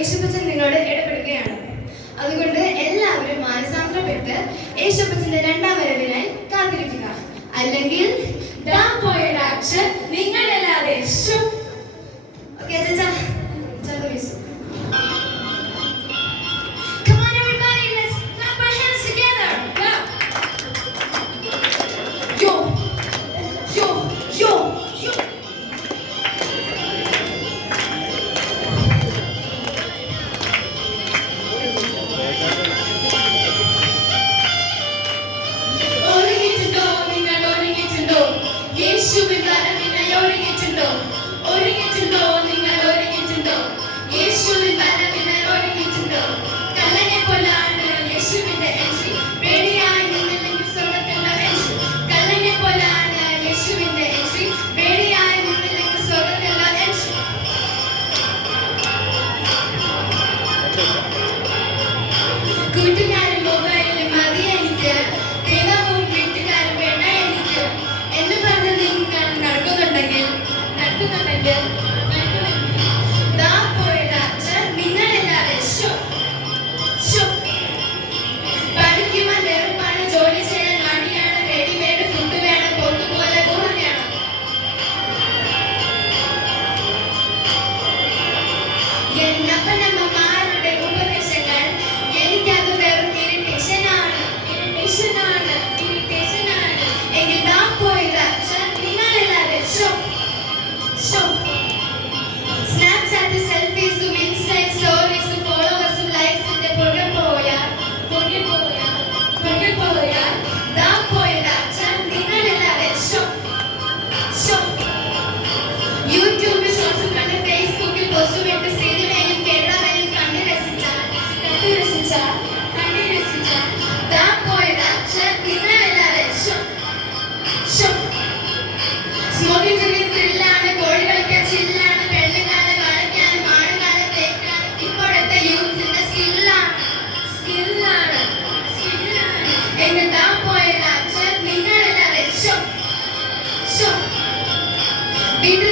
യേശുപ്പച്ചൻ നിങ്ങളോട് ഇടപെടുകയാണ്. അതുകൊണ്ട് എല്ലാവരും മാനസാന്തരപ്പെട്ട് യേശുപ്പച്ചന്റെ രണ്ടാം വരവിനായി കാത്തിരിക്കുക. അല്ലെങ്കിൽ നിങ്ങളല്ലാതെ കൂട്ടുകാരും മൊബൈലും മതി എനിക്ക്, ദൈവവും വീട്ടുകാരും വേണ്ട എനിക്ക് എന്ന് പറഞ്ഞ് നിങ്ങൾ നടക്കുന്നുണ്ടെങ്കിൽ നിങ്ങളെല്ലാവരും പഠിക്കുവാൻ വെറുപ്പാണ്, ജോലി ചെയ്യാൻ മടിയാണ്, റെഡിമെയ്ഡ് ഫുഡ് വേണം, പൊട്ടുപോലെ വേണം. എന്നപ്പനമ്മമാരുടെ ഉപദേശങ്ങൾ എനിക്കത് വെറും ഇറിറ്റേഷനാണ്. എങ്കിൽ നിങ്ങളെല്ലാവരും സ്നാപ്ചാറ്റ് സെൽഫീസും ഇൻസ്റ്റൈറ്റ് സ്റ്റോറീസും ഫോളോവേഴ്സും ലൈക്സിന്റെ പുറകെ പോയാൽ യൂട്യൂബിൽ ഷോർട്സും കണ്ട് ഫേസ്ബുക്കിൽ പോസ്റ്റും ഇട്ട് സിനിമയും കേരളയും കണ്ടു രസിച്ചാൽ സ്മോക്കിംഗ് ത്രില്ലാണ്, കോഴി കളിക്കാൻ ചില്ലാണ്, പെണ്ണുകാലെ കളിക്കാനും ആണുകാലെ തേക്കാനും ഇപ്പോഴത്തെ യൂത്തിന്റെ സ്കില്ലാണ്. എങ്കിൽ നിങ്ങളെല്ലാവരും വീട്ടിൽ